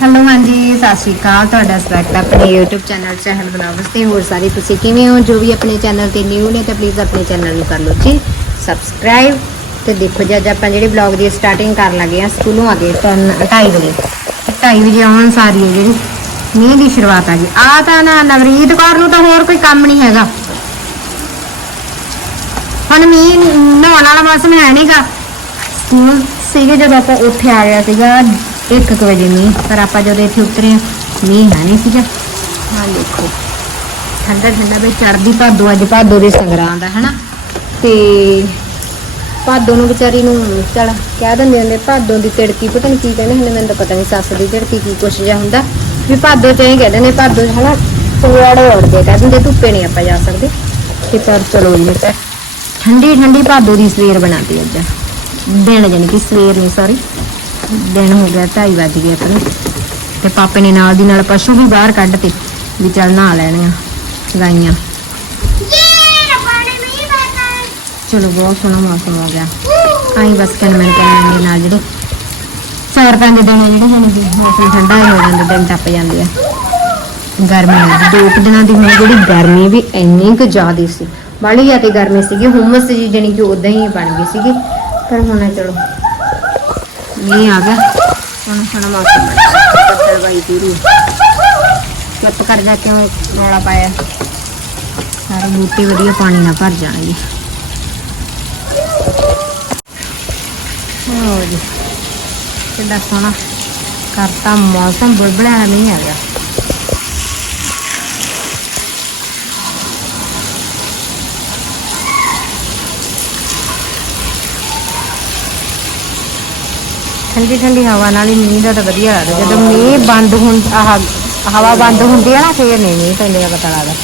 Hello, ਹਾਂਜੀ, ਸਤਿ ਸ਼੍ਰੀ ਅਕਾਲ। ਤੁਹਾਡਾ ਸਵਾਗਤ ਹੈ ਆਪਣੇ YouTube ਚੈਨਲ ਚਹਿਲ ਬਲਾਗਸ ਤੇ। ਹੋਰ ਸਾਰੇ ਤੁਸੀਂ ਕਿਵੇਂ ਹੋ? ਜੋ ਵੀ ਆਪਣੇ ਚੈਨਲ ਤੇ ਨਿਊ ਨੇ, ਤਾਂ ਪਲੀਜ਼ ਆਪਣੇ ਚੈਨਲ ਨੂੰ ਕਰ ਲਓ ਜੀ। ਸਬਸਕ੍ਰਾਈਬ ਤੇ ਦੇਖੋ ਜੀ, ਅੱਜ ਆਪਾਂ ਜਿਹੜੇ ਬਲੌਗ ਦੀ ਸਟਾਰਟਿੰਗ ਕਰਨ ਲੱਗੇ ਆ ਸਕੂਲੋਂ ਆ ਗਏ 2:30 ਵਜੇ। 2:30 ਵਜੇ ਆਉਣ ਸਾਰੀ ਹੈ ਜਿਹੜੀ ਮੀਂਹ ਦੀ ਸ਼ੁਰੂਆਤ ਆ ਗਈ। ਆ ਤਾਂ ਨਾ, ਨਵਰੀਤ ਕੌਰ ਨੂੰ ਤਾਂ ਹੋਰ ਕੋਈ ਕੰਮ ਨਹੀਂ ਹੈਗਾ। ਹੁਣ ਮੀਂਹ ਨਹਾਉਣ ਵਾਲਾ ਮੌਸਮ ਹੈ ਨਹੀਂਗਾ ਸਕੂਲ ਸੀਗੇ ਜਦੋਂ ਆਪਾਂ ਉੱਥੇ ਆ ਗਿਆ ਸੀਗਾ। 1 ਵਜੇ ਮੀਂਹ ਪਰ ਆਪਾਂ ਜਦੋਂ ਇੱਥੇ ਉਤਰੇ ਮੀਂਹ ਹੈ ਨਹੀਂ ਸੀਗਾ। ਹਾਂ ਦੇਖੋ। ਠੰਡਾ ਠੰਡਾ ਵੀ ਚੜਦੀ ਭਾਦੋ ਅੱਜ ਭਾਦੋ ਦੇ ਸੰਗਰਾਂ ਦਾ ਹਨਾ? ਤੇ ਭਾਦੋ ਨੂੰ ਵਿਚਾਰੀ ਨੂੰ ਚਲ ਕਹਿ ਦਿੰਦੇ ਹੁੰਦੇ ਭਾਦੋ ਦੀ ਤਿੜਕੀ ਪਤਾ ਨਹੀਂ ਕੀ ਕਹਿੰਦੇ ਹੁੰਦੇ ਮੈਨੂੰ ਤਾਂ ਪਤਾ ਨਹੀਂ ਸੱਸ ਦੀ ਤਿੜਕੀ ਕੀ ਕੁਛ ਜਿਹਾ ਹੁੰਦਾ। ਵੀ ਭਾਦੋ ਚ ਇਹ ਕਹਿੰਦੇ ਨੇ ਭਾਦੋ ਹਨਾ ਸੂੜੇ ਉੜਦੇ ਕਹਿ ਦਿੰਦੇ ਧੁੱਪੇ ਨਹੀਂ ਆਪਾਂ ਜਾ ਸਕਦੇ। ਤੇ ਪਰ ਚਲੋ ਜੀ ਤੇ ਠੰਡੀ ਠੰਡੀ ਭਾਦੋ ਦੀ ਸਵੇਰ ਬਣਾਤੀ ਅੱਜ। ਦਿਨ ਜਾਨੀ ਕਿ ਸਵੇਰ ਨਹੀਂ ਸੌਰੀ। ਦਿਨ ਹੋ ਗਿਆ 2:30 ਵੱਜ ਗਏ ਆਪਣੇ। ਤੇ ਪਾਪੇ ਨੇ ਨਾਲ ਦੀ ਨਾਲ ਪਸ਼ੂ ਵੀ ਬਾਹਰ ਕੱਢ ਤੇ ਵੀ ਚੱਲ ਨਹਾ ਲੈਣੀਆਂ ਗਾਈਆਂ। ਚਲੋ, ਬਹੁਤ ਸੋਹਣਾ ਮੌਸਮ ਹੋ ਗਿਆ। ਆਈ ਬਸ ਕਿੰਨੇ ਮਿੰਟ ਕਿੰਨੇ ਨਾਲ ਜਿਹੜੇ ਚਾਰ ਪੰਜ ਦਿਨ ਆ ਜਿਹੜੇ ਜਾਨੀ ਕਿ ਮੌਸਮ ਠੰਡਾ ਹੀ ਹੋ ਜਾਂਦਾ, ਦਿਨ ਟੱਪ ਜਾਂਦੇ ਆ। ਗਰਮੀ ਆ। ਦੋ ਕੁ ਦਿਨਾਂ ਦੀ ਹੁਣ ਜਿਹੜੀ ਗਰਮੀ ਵੀ ਇੰਨੀ ਕੁ ਜ਼ਿਆਦੀ ਸੀ। ਬਾਲੀ ਜ਼ਿਆਦਾ ਗਰਮੀ ਸੀਗੀ, ਹੁਮਸ ਜੀ ਜਾਨੀ ਕਿ ਉਦਾਂ ਹੀ ਬਣ ਗਈ ਸੀਗੀ। ਪਰ ਹੁਣ ਚਲੋ ਮੀਂਹ ਆ ਗਿਆ। ਹੁਣ ਹੁਣ ਮੌਸਮ ਬੱਦਲ ਬਾਈ ਪੂਰੀ ਚੁੱਪ ਕਰ ਜਾ ਕਿਉਂ ਰੌਲਾ ਪਾਇਆ। ਸਾਰੇ ਬੂਟੇ ਵਧੀਆ ਪਾਣੀ ਨਾਲ ਭਰ ਜਾਣਗੇ। ਹੋ ਜੀ ਕਿੰਨਾ ਸੋਹਣਾ। ਕਰਤਾ ਮੌਸਮ ਬੁਲਬੁਲਾ ਨਹੀਂ ਆ ਗਿਆ। ਠੰਡੀ ਠੰਡੀ ਹਵਾ ਨਾਲ ਹੀ ਮੀਂਹ ਦਾ ਤਾਂ ਵਧੀਆ ਲੱਗਦਾ। ਜਦੋਂ ਮੀਂਹ ਬੰਦ ਹੁੰ ਆਹ ਹਵਾ ਬੰਦ ਹੁੰਦੀ ਆ ਨਾ ਫੇਰ ਨਹੀਂ ਮੀਂਹ ਪੈਂਦੇ ਦਾ ਪਤਾ ਲੱਗਦਾ।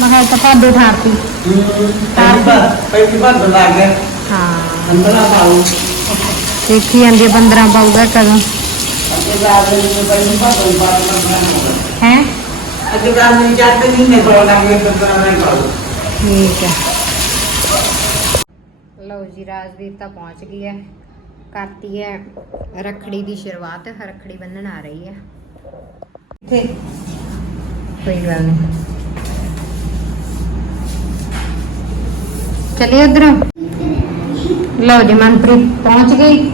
ਮੈਂ ਕਿਹਾ ਇਹ ਤਾਂ ਭਾਦੋ ਠਾਰਤੀ ਪਹਿਲੀ ਵਾਰ ਬਣਾ ਗਿਆ। ਹਾਂ। ਅੰਦਰਾਂ ਪਾਉ ਦੇਖੀ ਜਾਂਦੇ 15 ਪਾਊਗਾ ਕਦੋਂ। ਅੱਗੇ ਰਾਤ ਨੂੰ ਪਹਿਲੀ ਵਾਰ ਬਣਾ ਹੈ? ਅੱਗੇ ਰਾਤ ਨੂੰ ਜੱਟ ਨਹੀਂ ਨੇ ਬੋਲਣਾ ਕਿ ਬੰਦਰਾ ਮੈਂ ਪਾਉ ਠੀਕ ਹੈ ਲਓ ਜੀ ਰਾਜਵੀਰ ਤਾਂ ਪਹੁੰਚ ਗਈ ਹੈ ਕਰਤੀ ਹੈ। ਰੱਖੜੀ ਦੀ ਸ਼ੁਰੂਆਤ ਰੱਖੜੀ ਬੰਨਣ ਆ ਰਹੀ ਹੈ। ਤੇ ਕੋਈ ਗੱਲ ਨਹੀਂ। ਚਲਿਏ ਉਧਰ। ਲਓ ਜੀ ਮਨਪ੍ਰੀਤ ਪਹੁੰਚ ਗਈ।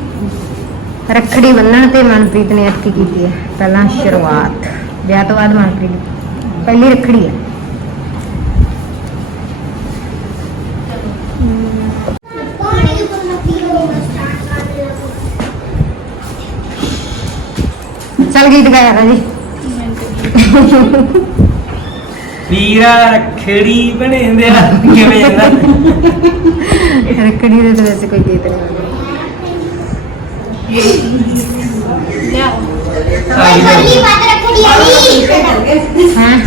ਰੱਖੜੀ ਬੰਨਣ ਤੇ ਮਨਪ੍ਰੀਤ ਨੇ ਅੱਤੀ ਕੀਤੀ ਹੈ। ਪਹਿਲਾਂ ਸ਼ੁਰੂਆਤ। ਵਿਆਹ ਤੋਂ ਬਾਅਦ ਮਨਪ੍ਰੀਤ ਪਹਿਲੀ ਰੱਖੜੀ ਹੈ। ਚੱਲ ਗੀਤ ਗਾਇਆ ਰਾਜੀ ਵੀਰਾ ਰਖੜੀ ਬਣੇ ਹੁੰਦੇ ਆ ਕਿਵੇਂ ਜਾਂਦਾ ਰੱਖੜੀ ਦੇ ਤਾਂ ਵੈਸੇ ਕੋਈ ਗੀਤ ਨਹੀਂ ਆਉਂਦਾ ਹਾਂ?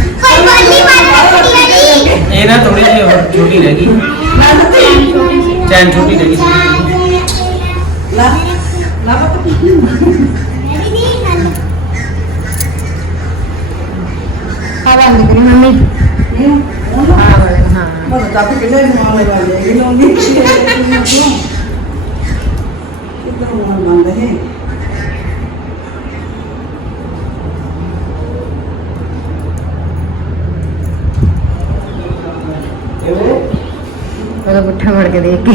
ਇਹ ਨਾ ਥੋੜੀ ਜਿਹੀ ਹੋਰ ਛੋਟੀ ਰਹਿ ਗਈ। ਚੈਨ ਛੋਟੀ ਰਹਿ ਗਈ। ਆ ਬੰਦ ਕਰੀ ਮੰਮੀ। ਹਾਂ ਹਾਂ ਉਹਦਾ ਪੁੱਠਾ ਮੜ ਕੇ ਦੇਖ ਕੇ।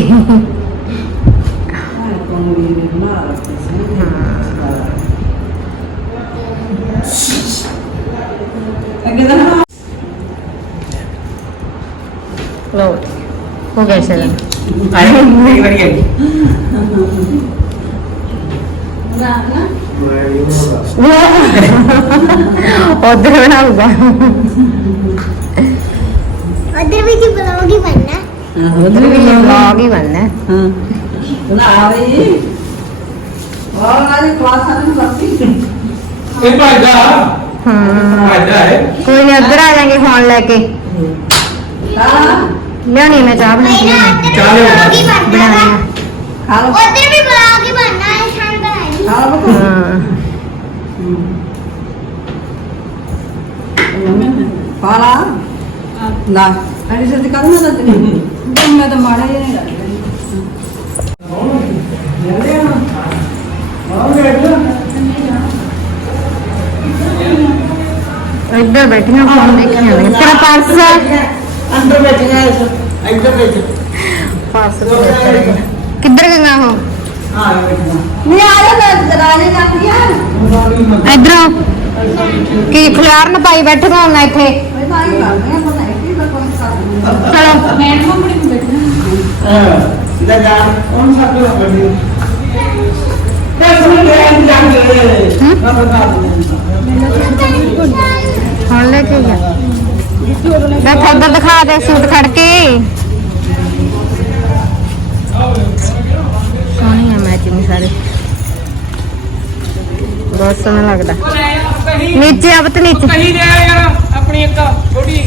ਲੋ ਹੋ। ਗਿਆ ਸਗਨ ਆਏ ਮੇਰੀ ਵਾਰੀ ਆਈ ਉਧਰ ਬਣਾਊਗਾ ਉਧਰ ਵੀ ਜੀ ਬਲੌਗ ਹੀ ਬਣਨਾ ਉਧਰ ਵੀ ਵਲੌਗ ਹੀ ਬਣਨਾ ਇਹ ਭਾਜਾ ਹਾਂ। ਹੈ ਕੋਈ ਨਹੀਂ ਉਧਰ ਆ ਜਾਾਂਗੇ ਫੋਨ ਲੈ ਕੇ। ਲਿਆਣੀ ਮੈਂ ਚਾਹ ਬਣਾ ਕੇ ਮੇਰਾ ਲਿਆਉਣੀ। ਉਧਰ ਵੀ ਬਲੌਗ ਹੀ ਬਣਾਉਣੀ ਆ। ਉਧਰ ਵੀ ਬਲੌਗ ਹੀ ਬਣਨਾ ਹੈ ਸ਼ਾਨ ਬਣਾਈ ਹਾਂ ਪਾਲਾ। ਨਾ ਅਰੇ ਸੱਚ ਕਰਨਾ ਤਾਂ ਦਮ ਮੈਂ ਤਾਂ ਮਾੜਾ ਹੀ ਨਹੀਂ ਲੱਗਦਾ ਬੈਠੀਆਂ ਫੋਨ ਦੇਖੀਆਂ ਨੇ। ਤੇਰਾ ਪਰਸ ਅੰਦਰ ਬੈਠੀਆਂ ਇੱਧਰ ਬੈਠ ਪਰਸ ਕਿੱਧਰ ਗਈਆਂ ਉਹ? ਹਾਂ ਬੈਠੀਆਂ ਨਹੀਂ ਆ ਜਾ ਦਰਾਜੇ ਲੱਗ ਗਿਆ ਇਧਰੋਂ। ਕੀ ਖਿਲਾਰਨ ਪਾਈ ਬੈਠੀਆਂ ਹੁਣ ਇੱਥੇ ਮੈਂ ਤਾਂ ਹੀ ਕਰਦੀ ਆ ਪਤਾ ਨਹੀਂ ਕੀ ਕੋਈ ਕਰ ਚਲੋ ਹਾਂ। ਸਿੱਧਾ ਜਾ। ਕੌਣ ਸਾ ਕੋਈ ਬੈਠੀ ਬਸ ਮੈਂ ਗਿਆ ਜਾਂਦੇ ਹਾਂ ਬਤਾ ਹੁਣ ਲੈ ਕੇ ਜਾ ਦੇਖ ਇੱਧਰ ਦਿਖਾ ਦੇ ਸੂਟ ਖੜ ਕੇ। ਸੋਹਣੀ ਆ ਮੈਚਿੰਗ ਸਾਰੇ। ਬਹੁਤ ਸੋਹਣਾ ਲੱਗਦਾ। ਨੀਚੇ ਆਵਤ ਨੀਚੇ। ਕਹੀ ਦੇ ਯਾਰ ਆਪਣੀ ਇੱਕ ਛੋਟੀ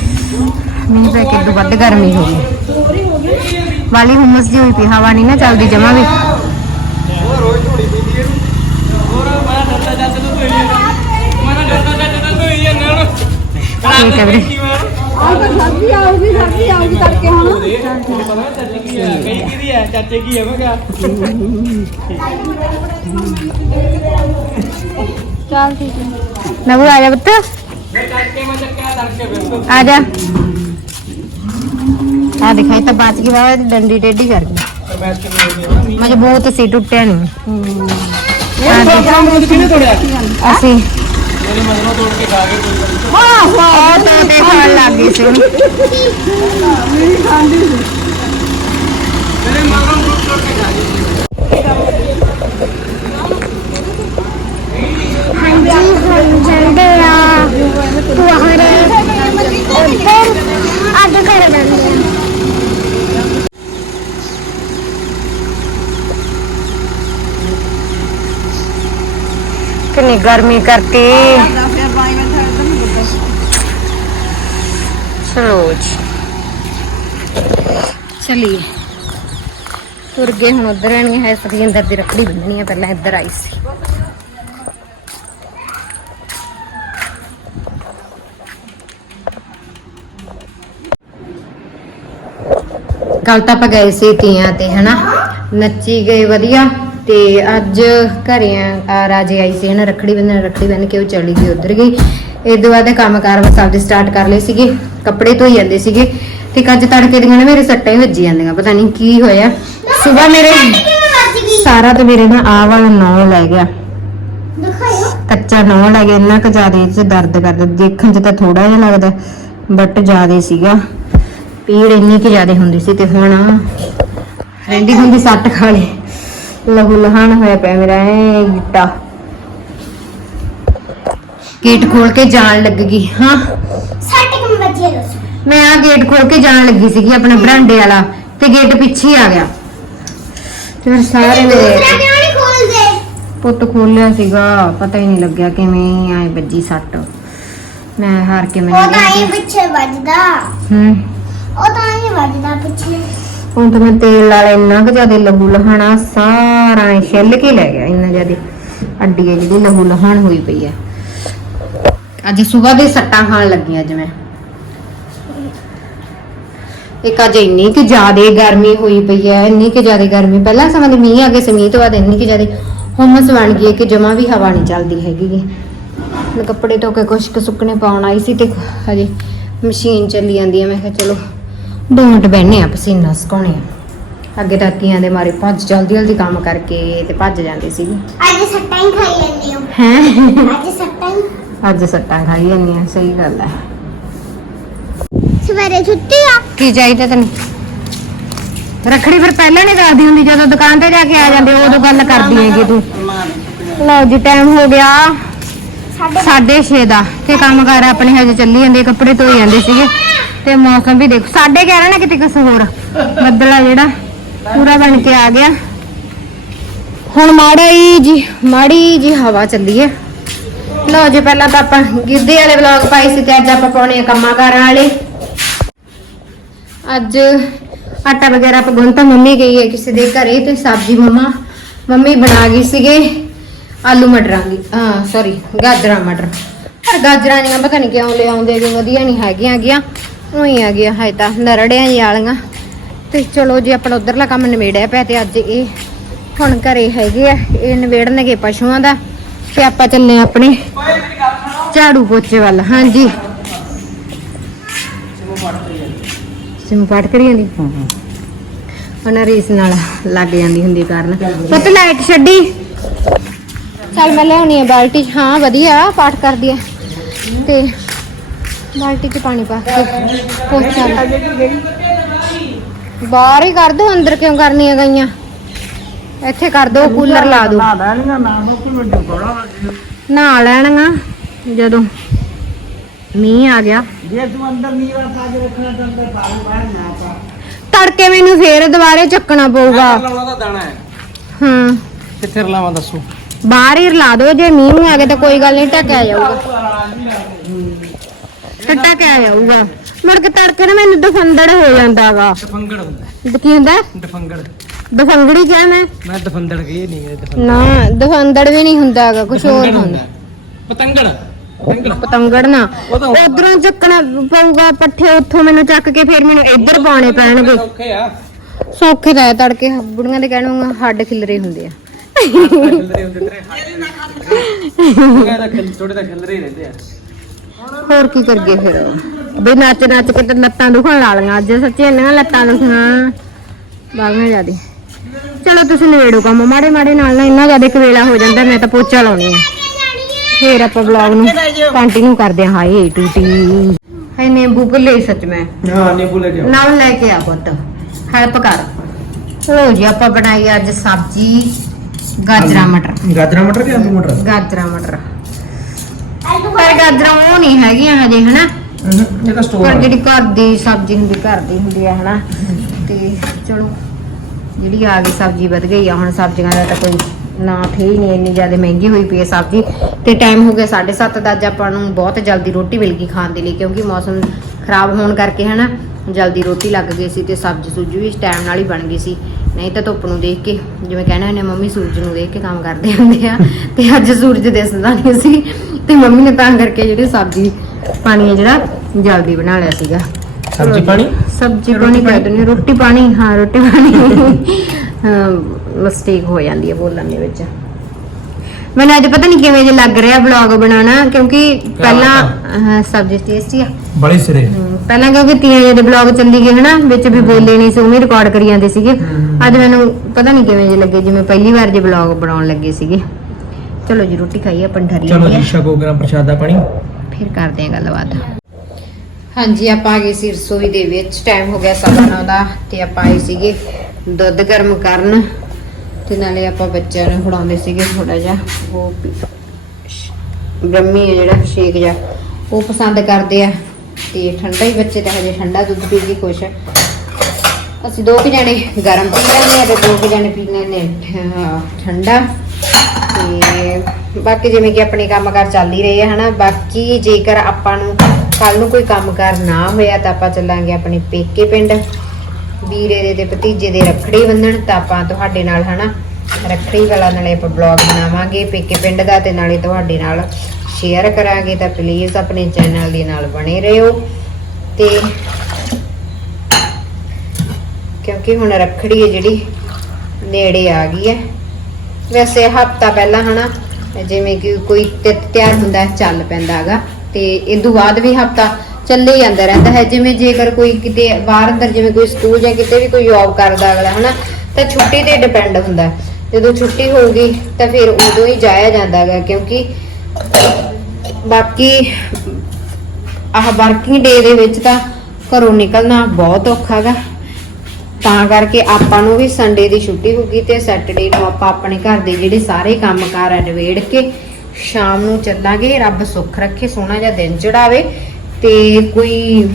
ਮੀਂਹ ਪੈ ਕੇ ਇਦੋਂ ਵੱਧ ਗਰਮੀ ਹੋ ਗਈ। ਵਾਲੀ ਹੁਮਸ ਜੀ ਹੋਈ ਪਈ ਹਵਾ ਨਹੀਂ ਨਾ ਚੱਲਦੀ ਜਮਾ ਵੀ। ਹੋਰ ਰੋਜ਼ ਝੋੜੀ ਪੀਂਦੀ ਹੈ ਹੋਰ ਮੈਂ ਡਰਦਾ ਜੱਜ ਤੋਂ ਧੋਈ ਮੈਂ ਡਰਦਾ ਜੱਜ ਤੋਂ ਧੋਈ ਜਾਂਦਾ ਹੁਣ ਠੀਕ ਹੈ ਵੀਰੇ। ਆ ਤਾਂ ਸਰਦੀ ਆਉਗੀ ਸਰਦੀ ਆਉਗੀ ਕਰਕੇ ਹੁਣ ਪਤਾ। ਚਾਚੇ ਕੀ ਹੈ ਕਹੀ ਕਿਹਦੀ ਹੈ ਚਾਚੇ ਕੀ ਹੈ ਮੈਂ ਕਿਹਾ ਚੱਲ ਠੀਕ ਹੈ ਨਬੂ ਆ ਜਾ। ਬੱਤ ਮੈਂ ਚਾਚੇ ਮੈਂ ਚੱਕਿਆ ਤੜਕੇ ਫਿਰ ਤੋਂ ਆ ਜਾ ਆ ਦਿਖਾਈ ਤਾਂ ਗਈ ਬਾਬਾ ਦੀ ਡੰਡੀ ਟੇਢੀ ਕਰ ਗਈ। ਕੇ ਮਜ਼ਬੂਤ ਸੀ ਟੁੱਟਿਆ ਨਹੀਂ ਇਹ ਪ੍ਰੋਗਰਾਮ ਨੂੰ ਕਿਹਨੇ ਤੋੜਿਆ? ਅਸੀਂ ਮੇਰੇ ਮਗਰੋਂ ਤੋੜ ਕੇ ਖਾ ਗਏ। ਕੋਈ ਉਹ ਤਾਂ ਤੇ ਖਾਣ ਲੱਗ ਗਈ ਸੀ। ਮੇਰੇ ਮਗਰੋਂ ਤੋੜ ਕੇ ਖਾ ਗਏ। ਹਾਂਜੀ ਹੁਣ ਜਾਂਦੇ ਆ। ਤੁਹਰੇ ਉੱਧਰ ਅੱਡ ਕਰ ਜਾਂਦੇ ਕਿੰਨੀ ਗਰਮੀ ਕਰਤੀ। ਚਲੋ ਜੀ। ਚਲੀਏ। ਤੁਰ ਗਏ ਹੁਣ ਉਧਰ ਆਣੀ ਹੈ ਸਤਿੰਦਰ ਦੀ ਰੱਖੜੀ ਬੰਨਣੀ ਹੈ ਪਹਿਲਾਂ ਇੱਧਰ ਆਈ ਸੀ। ਕੱਲ ਤਾਂ ਆਪਾਂ ਗਏ ਸੀ ਤੀਆਂ ਤੇ ਹਨਾ? ਨੱਚੀ ਗਏ ਵਧੀਆ। ਤੇ ਅੱਜ ਘਰੇ ਆ ਆ ਰਾਜੇ ਆਈ ਸੀ ਹਨਾ ਰੱਖੜੀ ਬੰਨਣ ਰੱਖੜੀ ਬੰਨ ਕੇ ਉਹ ਚਲੀ ਗਈ ਉਧਰ ਗਈ। ਇਹ ਤੋਂ ਬਾਅਦ ਕੰਮਕਾਰ ਬਸ ਆਪਦੇ ਸਟਾਰਟ ਕਰ ਲਏ ਸੀਗੇ ਕੱਪੜੇ ਧੋਈ ਜਾਂਦੇ ਸੀਗੇ ਤੇ ਅੱਜ ਤੜਕੇ ਦੀਆਂ ਨਾ ਮੇਰੇ ਸੱਟਾਂ ਹੀ ਵੱਜੀ ਜਾਂਦੀਆਂ ਪਤਾ ਨਹੀਂ ਕੀ ਹੋਇਆ। ਸਵੇਰ ਮੇਰੇ ਸਾਰਾ ਤੇ ਮੇਰੇ ਨਾ ਆਹ ਵਾਲਾ ਨੌ ਲੈ ਗਿਆ। ਕੱਚਾ ਨੌ ਲੈ ਗਿਆ ਇੰਨਾ ਕੁ ਜ਼ਿਆਦਾ ਇਹ 'ਚ ਦਰਦ ਕਰਦਾ ਦੇਖਣ 'ਚ ਤਾਂ ਥੋੜਾ ਜਿਹਾ ਲੱਗਦਾ ਬਟ ਜ਼ਿਆਦਾ ਸੀਗਾ। ਪੀੜ ਇੰਨੀ ਕਿ ਜ਼ਿਆਦਾ ਹੁੰਦੀ ਸੀ ਤੇ ਹੁਣ ਰਹਿੰਦੀ ਹੁੰਦੀ ਸੱਟ ਖਾ ਲਈ। ਲਹੂ ਲਹਾਨ ਹੋਇਆ ਪਿਆ ਮੇਰਾ ਐ ਗਿੱਟਾ। ਗੇਟ ਖੋਲ ਕੇ ਜਾਣ ਲੱਗ ਗਈ ਹਾਂ। ਸਾਡੇ ਕਿਵੇਂ ਵੱਜੇ ਦੱਸੋ। ਮੈਂ ਆ ਗੇਟ ਖੋਲ ਕੇ ਜਾਣ ਲੱਗੀ ਸੀਗੀ ਆਪਣੇ ਬਰਾਂਡੇ ਵਾਲਾ ਤੇ ਗੇਟ ਪਿੱਛੇ ਹੀ ਆ ਗਿਆ। ਤੇ ਫਿਰ ਸਾਰੇ ਮੇਰੇ ਕਿਉਂ ਨਹੀਂ ਖੋਲਦੇ? ਪੁੱਤ ਖੋਲਿਆ ਸੀਗਾ ਪਤਾ ਹੀ ਨਹੀਂ ਲੱਗਿਆ ਕਿਵੇਂ ਆਏ ਵੱਜੀ ਸੱਟ। ਮੈਂ ਹਾਰ ਕੇ ਉਹ ਮੈਨੂੰ ਤਾਂ ਹੀ ਪਿੱਛੇ ਵੱਜਦਾ। ਹੂੰ। ਉਹ ਤਾਂ ਹੀ ਵੱਜਦਾ ਪਿੱਛੇ। ਹੁਣ ਤਾਂ ਮੈਂ ਤੇਲ ਵਾਲਾ ਇੰਨਾ ਕੁ ਜ਼ਿਆਦਾ ਲਹੂ ਲਹਾਣਾ ਸਾਰਾ ਐਂ ਛਿੱਲ ਕੇ ਲੈ ਗਿਆ ਇੰਨਾ ਜ਼ਿਆਦਾ। ਅੱਡੀ ਹੈ ਜਿਹੜੀ ਲਹੂ ਲਹਾਣ ਹੋਈ ਪਈ ਹੈ ਅੱਜ ਸਵੇਰ ਦੇ ਸੱਟਾਂ ਖਾਣ ਲੱਗੀ ਅੱਜ ਮੈਂ। ਇੱਕ ਅੱਜ ਇੰਨੀ ਕਿ ਜ਼ਿਆਦਾ ਗਰਮੀ ਹੋਈ ਪਈ ਹੈ ਇੰਨੀ ਕਿ ਜ਼ਿਆਦਾ ਗਰਮੀ। ਪਹਿਲਾਂ ਸਮਾਂ ਦੇ ਮੀਂਹ ਆ ਗਏ ਸੀ ਮੀਂਹ ਤੋਂ ਬਾਅਦ ਇੰਨੀ ਕਿ ਜ਼ਿਆਦਾ ਹੁਮਸ ਬਣ ਗਈ ਹੈ ਕਿ ਜਮਾ ਵੀ ਹਵਾ ਨਹੀਂ ਚੱਲਦੀ ਹੈਗੀ ਮੈਂ ਕੱਪੜੇ ਧੋ ਕੇ ਕੁਛ ਕੁ ਸੁੱਕਣੇ ਪਾਉਣ ਆਈ ਸੀ ਤੇ ਹਜੇ ਮਸ਼ੀਨ ਚੱਲੀ ਜਾਂਦੀ ਹੈ ਮੈਂ ਕਿਹਾ ਚਲੋ ਦੋ ਮਿੰਟ ਬਹਿਨੇ ਆ ਪਸੀਨਾ ਸੁਕਾਉਣੇ ਆ ਅੱਗੇ ਤਾਂ ਤੀਆਂ ਦੇ ਮਾਰੇ ਭੱਜ ਜਲਦੀ ਜਲਦੀ ਕੰਮ ਕਰਕੇ ਤੇ ਭੱਜ ਜਾਂਦੀ ਸੀ ਅੱਜ ਸੱਟਾਂ ਹੀ ਖਾਈ ਲੈਂਦੀ ਹਾਂ। ਹੈ? ਅੱਜ ਸੱਟਾਂ ਹੀ। ਅੱਜ ਸੱਟਾਂ ਖਾਈ ਜਾਂਦੀਆਂ ਸਹੀ ਗੱਲ ਹੈ। ਸਵੇਰੇ ਛੁੱਟੀ ਆ। ਕੀ ਚਾਹੀਦਾ ਤੈਨੂੰ? ਰੱਖੜੀ ਫਿਰ ਪਹਿਲਾਂ ਨਹੀਂ ਦੱਸਦੀ ਹੁੰਦੀ ਜਦੋਂ ਦੁਕਾਨ ਤੇ ਜਾ ਕੇ ਆ ਜਾਂਦੇ ਉਦੋਂ ਗੱਲ ਕਰਦੀ ਹੈਗੀ ਤੂੰ। ਲਓ ਜੀ ਟਾਈਮ ਹੋ ਗਿਆ। 6:30 ਦਾ। ਤੇ ਕੰਮ ਕਰ ਆਪਣੇ ਹਜੇ ਚੱਲੀ ਜਾਂਦੇ ਕੱਪੜੇ ਧੋਈ ਜਾਂਦੇ ਸੀਗੇ। ਤੇ ਮੌਸਮ ਵੀ ਦੇਖੋ ਸਾਡੇ ਕਹਿ ਕਿਤੇ ਕੁਛ ਹੋਰ। ਬੱਦਲਾ ਜਿਹੜਾ, ਪੂਰਾ ਬਣ ਕੇ ਆ ਗਿਆ। ਹੁਣ ਮਾੜੀ ਜੀ ਮਾੜੀ ਜੀ ਹਵਾ ਚੱਲੀ ਹੈ। ਲਓ ਜੀ, ਪਹਿਲਾਂ ਤਾਂ ਆਪਾਂ ਗਿੱਧੇ ਵਾਲੇ ਵਲੌਗ ਪਾਈ ਸੀ ਤੇ ਅੱਜ ਆਪਾਂ ਪਾਉਣੇ ਆ ਕੰਮਾਂ ਕਾਰਾਂ ਵਾਲੇ। ਅੱਜ ਆਟਾ ਵਗੈਰਾ ਆਪਾਂ ਤਾਂ ਮੰਮੀ ਗਈ ਹੈ, ਕਿਸੇ ਦੇ ਘਰੇ ਤੇ ਸਬਜ਼ੀ ਮਮਾ, ਮੰਮੀ ਬਣਾ ਗਈ ਸੀਗੇ। ਆਲੂ ਮਟਰਾਂ ਦੀ ਹਾਂ ਸੌਰੀ ਗਾਜਰਾਂ ਮਟਰ। ਪਰ ਗਾਜਰਾਂ ਨਹੀਂ ਪਤਾ ਨਹੀਂ ਕਿਉਂ ਲਿਆਉਂਦੇ ਜੇ ਵਧੀਆ ਨਹੀਂ ਹੈਗੀਆਂ ਗਿਆ। ਉਹੀ ਆ ਗਿਆ ਹੈ ਤਾਂ ਨਰੜਿਆਂ ਜੀ ਵਾਲੀਆਂ। ਤੇ ਚਲੋ ਜੀ ਆਪਣਾ ਉਧਰਲਾ ਕੰਮ ਨਿਬੇੜਿਆ ਪਿਆ ਤੇ ਅੱਜ ਇਹ ਹੁਣ ਘਰੇ ਹੈਗੇ ਆ ਇਹ ਨਿਬੇੜਨਗੇ ਪਸ਼ੂਆਂ ਦਾ। ਤੇ ਆਪਾਂ ਚੱਲੇ ਆਪਣੇ ਝਾੜੂ ਪੋਚੇ ਵੱਲ ਹਾਂਜੀ। ਸਿਮ ਪਾਟ ਕਰੀ ਜਾਂਦੀ? ਉਹਨਾਂ ਰੀਸ ਨਾਲ ਲੱਗ ਜਾਂਦੀ ਹੁੰਦੀ ਕਰਨ। ਪੁੱਤ ਲਾਈਟ ਛੱਡੀ। ਚੱਲ ਮੈਂ ਲਿਆਉਣੀ ਆ ਬਾਲਟੀ 'ਚ। ਹਾਂ ਵਧੀਆ ਪਾਠ ਕਰਦੀ ਆ। ਤੇ ਬਾਲਟੀ 'ਚ ਪਾਣੀ ਪਾ ਕੇ ਪੋਚਾ। ਬਾਹਰ ਹੀ ਕਰ ਦੋ ਅੰਦਰ ਕਿਉਂ ਕਰਨੀਆਂ ਗਈਆਂ? ਇੱਥੇ ਕਰ ਦੋ ਕੂਲਰ ਲਾ ਦੋ। ਨਾ ਲੈਣਗਾ ਜਦੋਂ ਮੀਂਹ ਆ ਗਿਆ। ਜੇ ਤੂੰ ਅੰਦਰ ਨੀਵਾ ਪਾ ਕੇ ਰੱਖਣਾ ਤਾਂ ਅੰਦਰ ਬਾਹਰ ਨਾ ਪਾ ਤੜਕੇ ਮੈਨੂੰ ਫੇਰ ਦੁਬਾਰੇ ਚੱਕਣਾ ਪਊਗਾ। ਲਾਉਣਾ ਤਾਂ ਦਾਣਾ ਹੈ। ਹਾਂ। ਕਿੱਥੇ ਰਲਾਵਾਂ ਦੱਸੋ? ਬਾਹਰ ਹੀ ਲਾ ਦਿਓ ਜੇ ਮੀਂਹ ਨੂੰ ਆ ਗਿਆ ਤਾਂ ਕੋਈ ਗੱਲ ਨਹੀਂ ਢੱਕਿਆ ਜਾਊਗਾ। ਤੇ ਢੱਕਿਆ ਜਾਊਗਾ। ਮੁੜ ਕੇ ਤੜਕੇ ਨਾ ਮੈਨੂੰ ਦਫੰਦੜ ਹੋ ਜਾਂਦਾ ਵਾ ਦਫੰਗੜ ਹੁੰਦਾ। ਕੀ ਹੁੰਦਾ? ਦਫੰਗੜ। ਦਫੰਗੜੀ ਕਿਹਾ ਮੈਂ? ਮੈਂ ਦਫੰਦੜ ਗਈ ਨਹੀਂ ਇਹ ਦਫੰਗੜ। ਨਾ ਦਫੰਦੜ ਵੀ ਨਹੀਂ ਹੁੰਦਾਗਾ ਕੁਝ ਹੋਰ ਹੁੰਦਾ। ਪਤੰਗੜ। ਪਤੰਗੜ। ਪਤੰਗੜ ਨਾ। ਉਹ ਤਾਂ- ਉਧਰੋਂ ਚੱਕਣਾ ਪਊਗਾ ਪੱਠੇ ਉੱਥੋਂ ਮੈਨੂੰ ਚੱਕ ਕੇ ਫਿਰ ਮੈਨੂੰ ਇੱਧਰ ਪਾਉਣੇ ਪੈਣਗੇ। ਔਖੇ ਆ। ਸੌਖੇ ਤਾਂ ਹੈ ਤੜਕੇ ਬੁੜੀਆਂ ਦੇ ਕਹਿਣਗੇ ਹੱਡ ਖਿਲਰੇ ਹੁੰਦੇ ਆ। ਆ ਹੋਰ ਕੀ ਕਰਗੇ ਫਿਰ? ਵੀ ਨੱਚ ਨੱਚ ਕੇ ਤੇ ਲੱਤਾਂ ਦੁਖਣ ਲਾ ਲੀਆਂ ਅੱਜ। ਸੱਚੀ ਇੰਨੀਆਂ ਲੱਤਾਂ ਦੁਖੀਆਂ। ਬਾਗਵੇਂ ਜਿਆਦੀ। ਚਲੋ ਤੁਸੀਂ ਨਵੇੜੋ ਕੰਮ ਮਾੜੇ ਮਾੜੇ ਨਾਲ ਨਾ ਇੰਨਾ ਜ਼ਿਆਦਾ ਕਵੇਲਾ ਹੋ ਜਾਂਦਾ ਮੈਂ ਤਾਂ ਪੋਚਾ ਲਾਉਣੀ ਆ। ਫੇਰ ਆਪਾਂ ਵਲੌਗ ਨੂੰ ਕੰਟੀਨਿਊ ਕਰਦੇ ਹਾਂ ਹਾਏ ਟੂਟੀ। ਹਾਏ ਨਿੰਬੂ ਭੁੱਲੇ ਸੱਚ ਮੈਂ। ਹਾਂ ਨਿੰਬੂ ਲੈ ਕੇ ਨਾਲ ਲੈ ਕੇ ਆ ਪੁੱਤ। ਹੈਲਪ ਕਰ। ਲੋ ਜੀ ਆਪਾਂ ਬਣਾਈ ਅੱਜ ਸਬਜ਼ੀ। ਗਾਜਰਾਂ ਮਟਰ। ਗਾਜਰਾ ਮਟਰ ਕਿ ਆਲੂ ਮਟਰ? ਗਾਜਰਾਂ ਮਟਰ। ਪਰ ਗਾਜਰਾਂ ਉਹ ਨਹੀਂ ਹੈਗੀਆਂ ਹਜੇ ਹਨਾ? ਇਹ ਤਾਂ ਸਟੋਰ ਪਰ ਜਿਹੜੀ ਘਰ ਦੀ ਸਬਜ਼ੀ ਹੁੰਦੀ ਘਰ ਦੀ ਹੁੰਦੀ ਆ ਹਨਾ? ਤੇ ਚਲੋ ਜਿਹੜੀ ਆ ਗਈ ਸਬਜ਼ੀ ਵਧ ਗਈ ਆ ਹੁਣ ਸਬਜ਼ੀਆਂ ਦਾ ਤਾਂ ਕੋਈ ਨਾ ਥੇ ਹੀ ਨਹੀਂ ਇੰਨੀ ਜ਼ਿਆਦਾ ਮਹਿੰਗੀ ਹੋਈ ਪਈ ਹੈ ਸਬਜ਼ੀ। ਤੇ ਟਾਈਮ ਹੋ ਗਿਆ 7:30 ਦਾ ਅੱਜ ਆਪਾਂ ਨੂੰ ਬਹੁਤ ਜਲਦੀ ਰੋਟੀ ਮਿਲ ਗਈ ਖਾਣ ਦੇ ਲਈ ਕਿਉਂਕਿ ਮੌਸਮ ਖਰਾਬ ਹੋਣ ਕਰਕੇ ਹਨਾ? ਜਲਦੀ ਰੋਟੀ ਲੱਗ ਗਈ ਸੀ ਤੇ ਸਬਜ਼ੀ ਸੁੱਜੀ ਵੀ ਟਾਈਮ ਨਾਲ ਹੀ ਬਣ ਗਈ ਸੀ। ਨਹੀਂ ਤਾਂ ਧੁੱਪ ਨੂੰ ਦੇਖ ਕੇ ਜਿਵੇਂ ਕਹਿਣਾ ਨੇ ਮੰਮੀ ਸੂਰਜ ਨੂੰ ਦੇਖ ਕੇ ਕੰਮ ਕਰਦੇ ਹੁੰਦੇ ਆ। ਤੇ ਅੱਜ ਸੂਰਜ ਦਿਸਦਾ ਨਹੀਂ ਸੀ। ਤੇ ਮੰਮੀ ਨੇ ਤਾਂ ਕਰਕੇ ਜਿਹੜੀ ਸਬਜ਼ੀ ਪਾਣੀ ਹੈ ਜਿਹੜਾ ਜਲਦੀ ਬਣਾ ਲਿਆ ਸੀਗਾ। ਸਬਜ਼ੀ ਪਾਣੀ? ਸਬਜ਼ੀ ਪਾਣੀ ਕਹਿ ਦਿੰਦੇ ਰੋਟੀ ਪਾਣੀ ਹਾਂ ਰੋਟੀ ਪਾਣੀ। ਮਿਸਟੇਕ ਹੋ ਜਾਂਦੀ ਹੈ ਬੋਲਣ ਦੇ ਵਿੱਚ। ਮੈਨੂੰ ਅੱਜ ਪਤਾ ਨਹੀਂ ਕਿਵੇਂ ਜੇ ਲੱਗ ਰਿਹਾ ਵਲੌਗ ਬਣਾਉਣਾ ਕਿਉਂਕਿ ਪਹਿਲਾਂ ਸਬਜ਼ੀ ਟੇਸਟੀ ਆ। ਬੜੀ ਸਿਰੇ ਹਮ, ਪਹਿਲਾਂ ਕਿਉਂਕਿ ਤੀਆਂ ਜਿਹੇ ਦੇ ਵਲੌਗ ਚੱਲੀ ਗਏ ਹਨਾ ਵਿੱਚ ਵੀ ਬੋਲੇ ਨਹੀਂ ਸੀ ਉਵੇਂ ਰਿਕਾਰਡ ਕਰੀ ਜਾਂਦੇ ਸੀਗੇ। ਅੱਜ ਮੈਨੂੰ ਪਤਾ ਨਹੀਂ ਕਿਵੇਂ ਜੇ ਲੱਗੇ ਜਿਵੇਂ ਪਹਿਲੀ ਵਾਰ ਜੇ ਵਲੌਗ ਬਣਾਉਣ ਲੱਗੇ ਸੀਗੇ। ਚਲੋ ਜੀ ਰੋਟੀ ਖਾਈਏ ਆਪਾਂ ਠਰੀ ਚਲੋ ਜੀ ਛਕੋ ਗ੍ਰਾਮ ਪ੍ਰਸ਼ਾਦਾ ਪਾਣੀ। ਫਿਰ ਕਰਦੇ ਹਾਂ ਗੱਲਬਾਤ। ਹਾਂਜੀ ਆਪਾਂ ਆ ਗਏ ਸੀ ਰਸੋਈ ਦੇ ਵਿੱਚ ਟਾਈਮ ਹੋ ਗਿਆ ਸਵਾ ਨੌ ਦਾ ਤੇ ਆਪਾਂ ਆਏ ਸੀਗੇ ਦੁੱਧ ਗਰਮ ਕਰਨ। ਤੇ ਨਾਲੇ ਆਪਾਂ ਬੱਚਿਆਂ ਨੂੰ ਫੜਾਉਂਦੇ ਸੀਗੇ ਥੋੜਾ ਜਿਹਾ ਉਹ ਪੀ- ਸ਼- ਬ੍ਰਹਮੀ ਹੈ ਜਿਹੜਾ ਸ਼ੇਕ ਜਿਹਾ ਉਹ ਪਸੰਦ ਕਰਦੇ ਆ। ਤੇ ਠੰਡਾ ਹੀ ਬੱਚੇ ਤਾਂ ਹਜੇ ਠੰਡਾ ਦੁੱਧ ਪੀ ਕੇ ਖੁਸ਼ ਅਸੀਂ ਦੋ ਕੁ ਜਣੇ ਗਰਮ ਪੀ ਲੈਂਦੇ ਆ ਤੇ ਦੋ ਕੁ ਜਣੇ ਪੀ ਲੈਂਦੇ ਠੰਡਾ। ਤੇ ਬਾਕੀ ਜਿਵੇਂ ਕਿ ਆਪਣੇ ਕੰਮਕਾਰ ਚੱਲ ਹੀ ਰਹੇ ਆ, ਹਨਾ? ਬਾਕੀ ਜੇਕਰ ਆਪਾਂ ਨੂੰ ਕੱਲ ਨੂੰ ਕੋਈ ਕੰਮਕਾਰ ਨਾ ਹੋਇਆ ਤਾਂ ਆਪਾਂ ਚੱਲਾਂਗੇ ਆਪਣੇ ਪੇਕੇ ਪਿੰਡ। ਵੀਰੇ ਦੇ ਤੇ ਭਤੀਜੇ ਦੇ ਰੱਖੜੀ ਬੰਨਣ ਤਾਂ ਆਪਾਂ ਤੁਹਾਡੇ ਨਾਲ, ਹਨਾ? ਰੱਖੜੀ ਵਾਲਾ ਨਾਲੇ ਆਪਾਂ ਬਲੌਗ ਬਣਾਵਾਂਗੇ ਪੇਕੇ ਪਿੰਡ ਦਾ ਤੇ ਨਾਲੇ ਤੁਹਾਡੇ ਨਾਲ ਸ਼ੇਅਰ ਕਰਾਂਗੇ ਤਾਂ ਪਲੀਜ਼ ਆਪਣੇ ਚੈਨਲ ਦੇ ਨਾਲ ਬਣੇ ਰਹੋ ਤੇ ਕਿਉਂਕਿ ਹੁਣ ਰੱਖੜੀ ਹੈ ਜਿਹੜੀ, ਨੇੜੇ ਆ ਗਈ ਹੈ। ਵੈਸੇ ਹਫਤਾ ਪਹਿਲਾਂ ਹਨਾ, ਜਿਵੇਂ ਕਿ ਕੋਈ ਤਿੱਥ ਤਿਆਰ ਹੁੰਦਾ, ਚੱਲ ਪੈਂਦਾ ਹੈਗਾ, ਤੇ ਇਸ ਤੋਂ ਬਾਅਦ ਵੀ ਹਫਤਾ ਚੱਲੇ ਜਾਂਦਾ ਰਹਿੰਦਾ ਹੈ। ਜਿਵੇਂ ਜੇਕਰ ਕੋਈ ਕਿਤੇ ਬਾਹਰ ਅੰਦਰ, ਜਿਵੇਂ ਕੋਈ ਸਕੂਲ ਜਾਂ ਕਿਤੇ ਵੀ ਕੋਈ ਜੌਬ ਕਰਦਾ ਅਗਲਾ ਹਨਾ, ਤਾਂ ਛੁੱਟੀ ਤੇ ਡਿਪੈਂਡ ਹੁੰਦਾ ਜਦੋਂ ਛੁੱਟੀ ਹੋਊਗੀ, ਤਾਂ ਫਿਰ ਉਦੋਂ ਹੀ ਜਾਇਆ ਜਾਂਦਾ ਹੈਗਾ, ਕਿਉਂਕਿ ਬਾਕੀ ਆਹ ਵਰਕਿੰਗ ਡੇ ਦੇ ਵਿੱਚ ਤਾਂ ਘਰੋਂ ਨਿਕਲਣਾ ਬਹੁਤ ਔਖਾ ਗਾ। ਤਾਂ ਕਰਕੇ ਆਪਾਂ ਨੂੰ ਵੀ ਸੰਡੇ ਦੀ ਛੁੱਟੀ ਹੋਗੀ ਤੇ ਸੈਟਰਡੇ ਨੂੰ ਆਪਾਂ ਆਪਣੇ ਘਰ ਦੇ ਜਿਹੜੇ ਸਾਰੇ ਕੰਮਕਾਰ ਆ, ਨਿਬੇੜ ਕੇ ਸ਼ਾਮ ਨੂੰ ਚੱਲਾਂਗੇ। ਰੱਬ ਸੁੱਖ ਰੱਖੇ, ਸੋਹਣਾ ਜਿਹਾ ਦਿਨ ਚੜਾਵੇ ਤੇ ਕੋਈ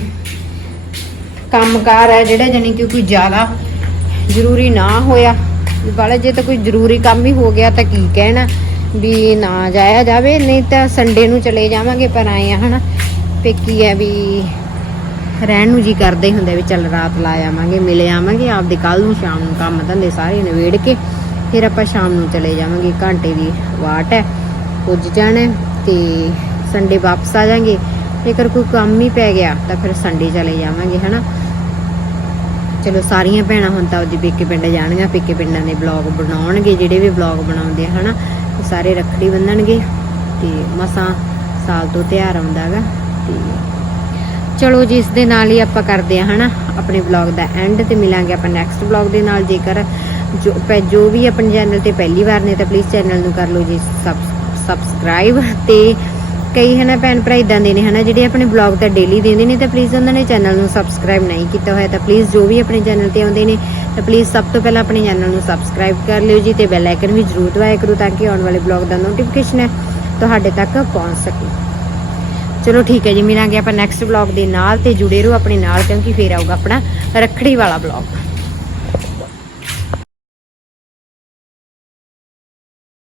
ਕੰਮਕਾਰ ਹੈ ਜਿਹੜਾ ਜਾਨੀ ਕਿ ਕੋਈ ਜ਼ਿਆਦਾ ਜ਼ਰੂਰੀ ਨਾ ਹੋਇਆ। ਵਾਲਾ ਜੇ ਤਾਂ ਕੋਈ ਜ਼ਰੂਰੀ ਕੰਮ ਹੀ ਹੋ ਗਿਆ ਤਾਂ ਕੀ ਕਹਿਣਾ। ਵੀ ਨਾ ਜਾਇਆ ਜਾਵੇ, ਨਹੀਂ ਤਾਂ ਸੰਡੇ ਨੂੰ ਚਲੇ ਜਾਵਾਂਗੇ, ਪਰ ਆਏ ਆ ਹਨਾ ਪੇਕੀ ਹੈ ਵੀ ਰਹਿਣ ਨੂੰ ਜੀ ਕਰਦੇ ਹੁੰਦੇ ਵੀ ਚੱਲ ਰਾਤ ਲਾ ਆਵਾਂਗੇ, ਮਿਲ ਆਵਾਂਗੇ, ਆਪਦੇ ਕੱਲ ਨੂੰ ਸ਼ਾਮ ਨੂੰ ਕੰਮ ਧੰਦੇ ਸਾਰੇ ਨਿਬੇੜ ਕੇ, ਫਿਰ ਆਪਾਂ ਸ਼ਾਮ ਨੂੰ ਚਲੇ ਜਾਵਾਂਗੇ, ਘੰਟੇ ਦੀ ਵਾਟ ਹੈ, ਪੁੱਜ ਜਾਣਾ ਤੇ ਸੰਡੇ ਵਾਪਸ ਆ ਜਾਾਂਗੇ। ਜੇਕਰ ਕੋਈ ਕੰਮ ਹੀ ਪੈ ਗਿਆ, ਤਾਂ ਫਿਰ ਸੰਡੇ ਚਲੇ ਜਾਵਾਂਗੇ, ਹਨਾ। ਚਲੋ ਸਾਰੀਆਂ ਭੈਣਾਂ ਹੁਣ ਤਾਂ ਉਹਦੀ ਪੇਕੇ ਪਿੰਡ ਜਾਣਗੀਆਂ, ਪੇਕੇ ਪਿੰਡਾਂ ਦੇ ਵਲੌਗ ਬਣਾਉਣਗੇ, ਜਿਹੜੇ ਵੀ ਵਲੌਗ ਬਣਾਉਂਦੇ ਆ, ਹਨਾ। ਉਹ ਸਾਰੇ ਰੱਖੜੀ ਬੰਨਣਗੇ ਤੇ ਮਸਾਂ ਸਾਲ ਤੋਂ ਤਿਉਹਾਰ ਆਉਂਦਾ ਹੈਗਾ ਤੇ ਚਲੋ ਜੀ, ਇਸ ਦੇ ਨਾਲ ਹੀ ਆਪਾਂ ਕਰਦੇ ਆ ਹਨਾ, ਆਪਣੇ ਵਲੌਗ ਦਾ ਐਂਡ ਤੇ ਮਿਲਾਂਗੇ ਆਪਾਂ ਨੈਕਸਟ ਵਲੌਗ ਦੇ ਨਾਲ। ਜੇਕਰ ਜੋ ਪੈ- ਜੋ ਵੀ ਆਪਣੇ ਚੈਨਲ ਤੇ ਪਹਿਲੀ ਵਾਰ ਨੇ ਤਾਂ ਪਲੀਜ਼ ਚੈਨਲ ਨੂੰ ਕਰ ਲਓ ਜੀ ਸਬਸਕ੍ਰਾਈਬ ਤੇ ਕਈ ਹਨਾ ਭੈਣ ਭਰਾ ਇਦਾਂ ਦੇ ਨੇ ਹਨਾ, ਜਿਹੜੇ ਆਪਣੇ ਬਲੌਗ ਤਾਂ ਡੇਲੀ ਦਿੰਦੇ ਨੇ, ਤਾਂ ਪਲੀਜ਼ ਉਹਨਾਂ ਨੇ ਚੈਨਲ ਨੂੰ ਸਬਸਕ੍ਰਾਈਬ ਨਹੀਂ ਕੀਤਾ ਹੋਇਆ, ਤਾਂ ਪਲੀਜ਼ ਜੋ ਵੀ ਆਪਣੇ ਚੈਨਲ ਤੇ ਆਉਂਦੇ ਨੇ, ਤਾਂ ਪਲੀਜ਼ ਸਭ ਤੋਂ ਪਹਿਲਾਂ ਆਪਣੇ ਚੈਨਲ ਨੂੰ ਸਬਸਕ੍ਰਾਈਬ ਕਰ ਲਿਓ ਜੀ ਤੇ ਬੈਲ ਆਈਕਨ ਵੀ ਜ਼ਰੂਰ ਦਬਾਇਆ ਕਰੋ ਤਾਂ ਕਿ ਆਉਣ ਵਾਲੇ ਬਲੌਗ ਦਾ ਨੋਟੀਫਿਕੇਸ਼ਨ ਹੈ, ਤੁਹਾਡੇ ਤੱਕ ਪਹੁੰਚ ਸਕੇ। ਚਲੋ ਠੀਕ ਹੈ ਜੀ, ਮਿਲਾਂਗੇ ਆਪਾਂ ਨੈਕਸਟ ਵਲੌਗ ਦੇ ਨਾਲ ਤੇ ਜੁੜੇ ਰਹੋ ਆਪਣੇ ਨਾਲ, ਕਿਉਂਕਿ ਫੇਰ ਆਊਗਾ ਆਪਣਾ ਰੱਖੜੀ ਵਾਲਾ ਵਲੌਗ